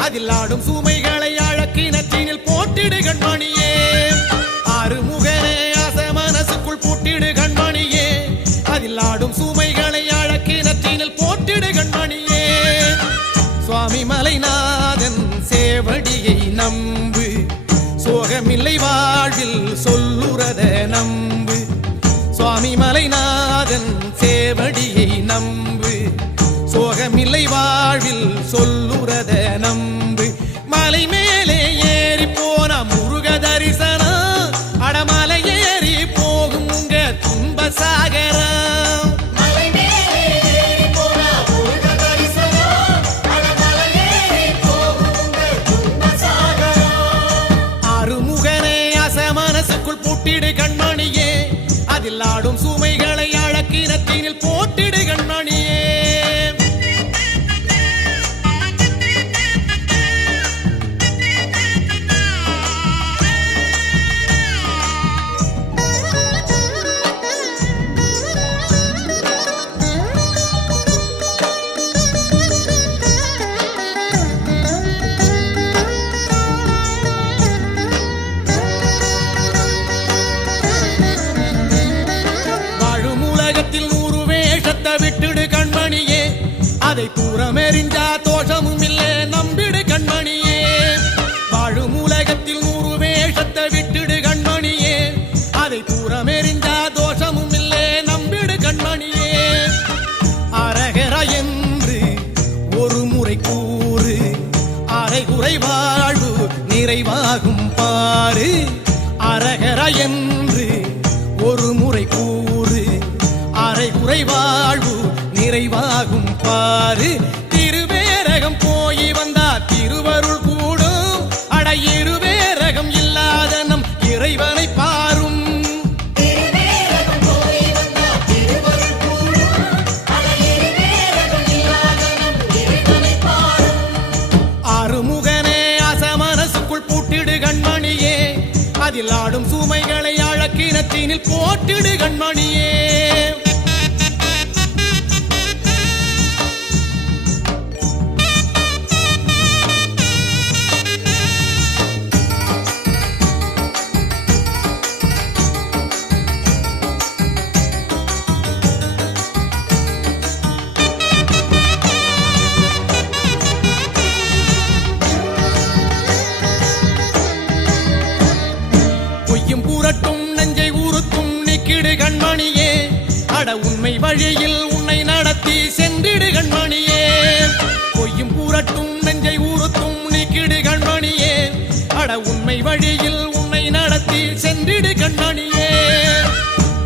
அதில் ஆடும் சுமைகளை அழக்கினத்தினில் போட்டிடு கண்மணியே. அருமுகனே அச மனசுக்குள் பூட்டிடு கண்மணியே. அதில் ஆடும் சுமைகளை அழக்கினத்தினில் போட்டிடு கண்மணியே. சுவாமி மலைநாதன் சேவடியை நம்பு. சோகமில்லை வாழ்வில் சொல்லுறத நம்பு. சுவாமி மலைநாதன் சேவடியை நம்பு. சோகமில்லை வாழ்வில் சொல்லுறத நம்பு. மலை மேலே ஏறி போன முருக தரிசனம். அடமலை ஏறி போகும் உங்க துன்ப சாகரம். ஆறுமுகனே அசமனசுக்குள் பூட்டிடு கண்மணியே. அதில் ஆடும் சுமைகளை அதை தூரமெறிஞ்சா தோஷமும் இல்லை. நம்பிடு கண்மணியே. வாழும் உலகத்தில் நூறு வேஷத்தை விட்டுடு கண்மணியே. அதை தூரமெறிஞ்சா தோஷமும் இல்லை. நம்பிடு கண்மணியே. அரகர என்று ஒரு முறை கூறு அரை அரைகுறை வாழ்வு நிறைவாகும் பாரு அரகர என்று ஒரு முறை கூறு அரை அரைகுறை வாழ்வு நிறைவாகும் பாரு. திருவேரகம் போய் வந்தா திருவருள் கூடும். அட இருவேரகம் இல்லாத நம் இறைவனை பாரும். ஆறுமுகனே அசமனசுக்குள் பூட்டிடு கண்மணியே. அதில் ஆடும் சுமைகளை அழக்கினத்தினில் போட்டிடு கண்மணியே. வழியில் உன்னை நடத்தி சென்றிடு கண்மணியே. பொய்யும் கூறட்டும் நெஞ்சை ஊறுத்தும் நீக்கிடு கண்மணியே. அட உண்மை வழியில் உன்னை நடத்தி சென்றிடு கண்மணியே.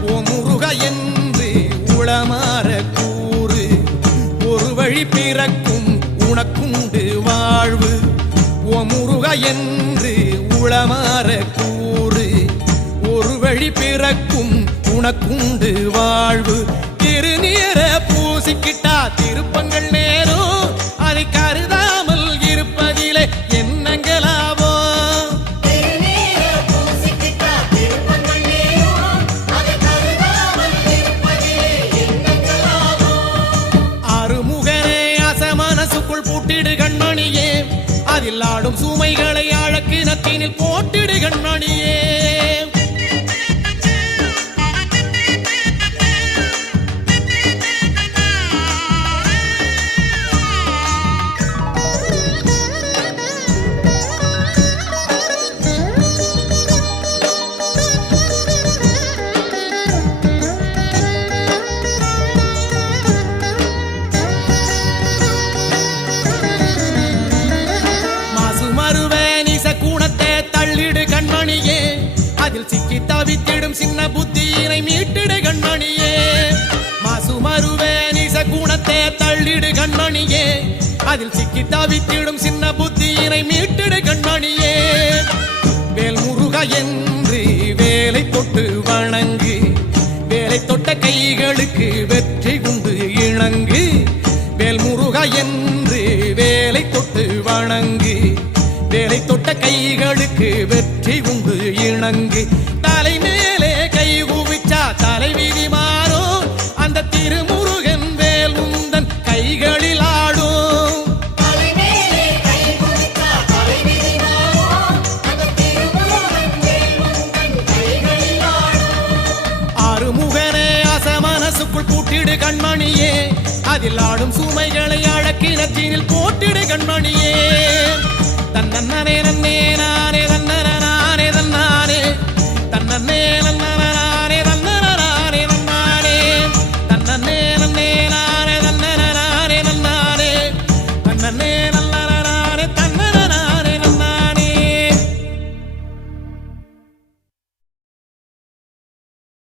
ஓ முருக என்று உளமாற கூறு ஒரு வழி பிறக்கும் உனக்குண்டு வாழ்வு. ஓ முருக என்று உளமாற கூறு ஒரு வழி பிறக்கும் உனக்குண்டு வாழ்வு. திருநீர பூசிக்கிட்டா திருப்பங்கள் நேரும். அதை கருதாமல் இருப்பதிலே என்னங்களாவோ ஆறுமுகனே அசமனசுக்குள் பூட்டிடு கண்மணியே. அதில் ஆடும் சுமைகளை அழக்கினத்தினில் போட்டிடு கண்மணியே. அதில் சிக்கி தவித்திடும் சின்ன புத்தியினை மீட்டிடு கண்மணியே. மாசு மறுவே நிச கூணத்தை தள்ளிடு கண்மணியே. அதில் சிக்கி தவித்திடும் சின்ன புத்தியினை மீட்டிடு கண்மணியே. வேல் முருக என்று வேலை தொட்டு வணங்கு. வேலை தொட்ட கைகளுக்கு வெற்றி உண்டு இணங்கு. வேல் முருக என்று வேலை தொட்டு வணங்கு. வேலை தொட்ட கைகளுக்கு வெற்றி போட்டிடு கண்மணியே. அதில் ஆடும் சுமைகளை அழக்கினத்தினில் போட்டிடு கண்மணியே. தன்னே நன்னே.